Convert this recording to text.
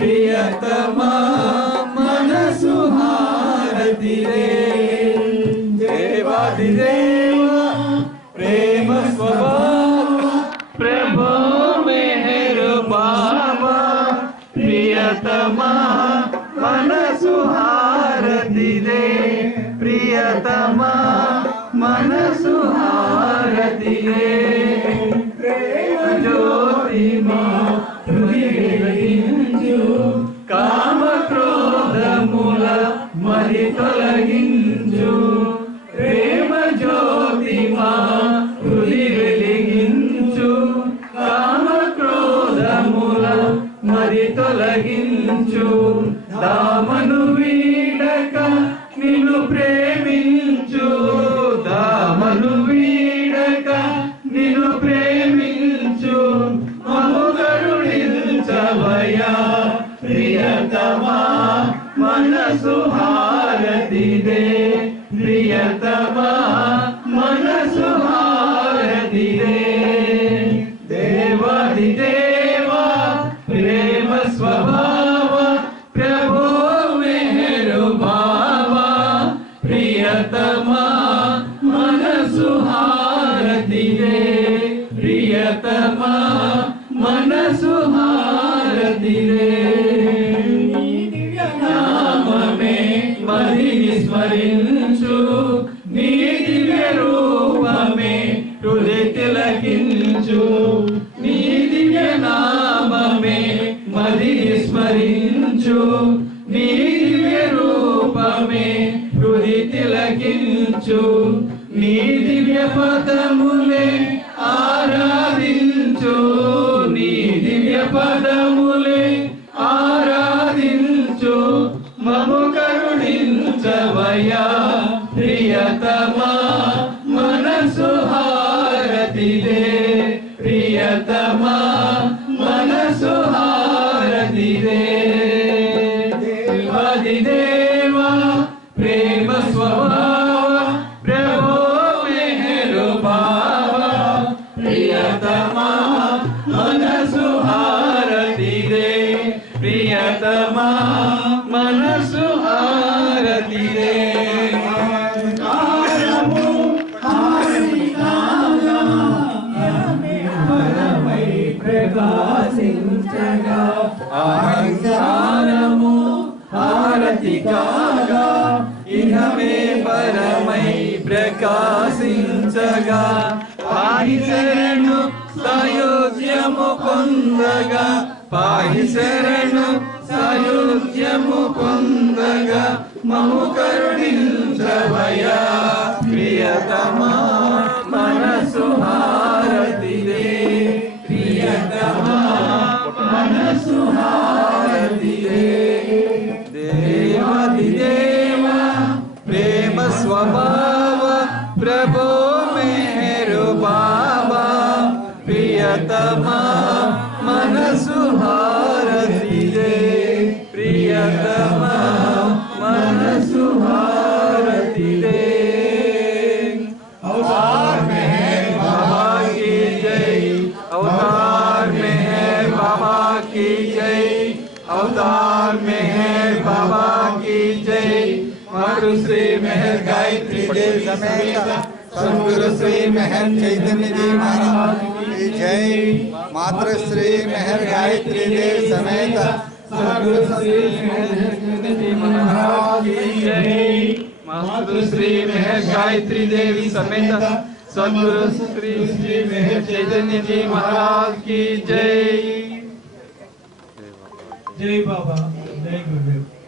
प्रियतमा मन सुहारति रे देवादिदेव प्रेम मेहर बाबा प्रियतमा मन रे प्रियतमा मन रे వారు వీడక నిన్ను ప్రేమించు మముగరుడిల్చవయా ప్రియతమా మనసు హారతిదే ప్రియతమా మనసు హారతిదే దేవాది దేవా ప్రేమ స్వభావ ప్రభో మహి స్మరించు నీతి రూపమే హృదయ తిలకించు నీతి నామమే మది స్మరించు నీతి రూపమే హృదయ తిలకించు నీ దివ్య పదములు ఆశించగా అహంకారము హారతి కాగా ఇహమే పరమై ప్రకాశించగా పాహిశరణు సయోధ్యము పొందగా పాహిశరణు సయోధ్యము పొందగా మము కరుణించవయా ప్రియతమా మనసు హా स्वभाव प्रभो बाबा प्रियतमा मातृश्री महर गायत्री देवी समेत सदगुरु श्री महर चैतन्य देव महाराज जय मातृश्री महर गायत्री देव समेत सदगुरु श्री मातृश्री महर गायत्री देवी समेत सदगुरु श्री श्री मेहर चैतन्य जी महाराज की जय जय बाबा जय गुरुदेव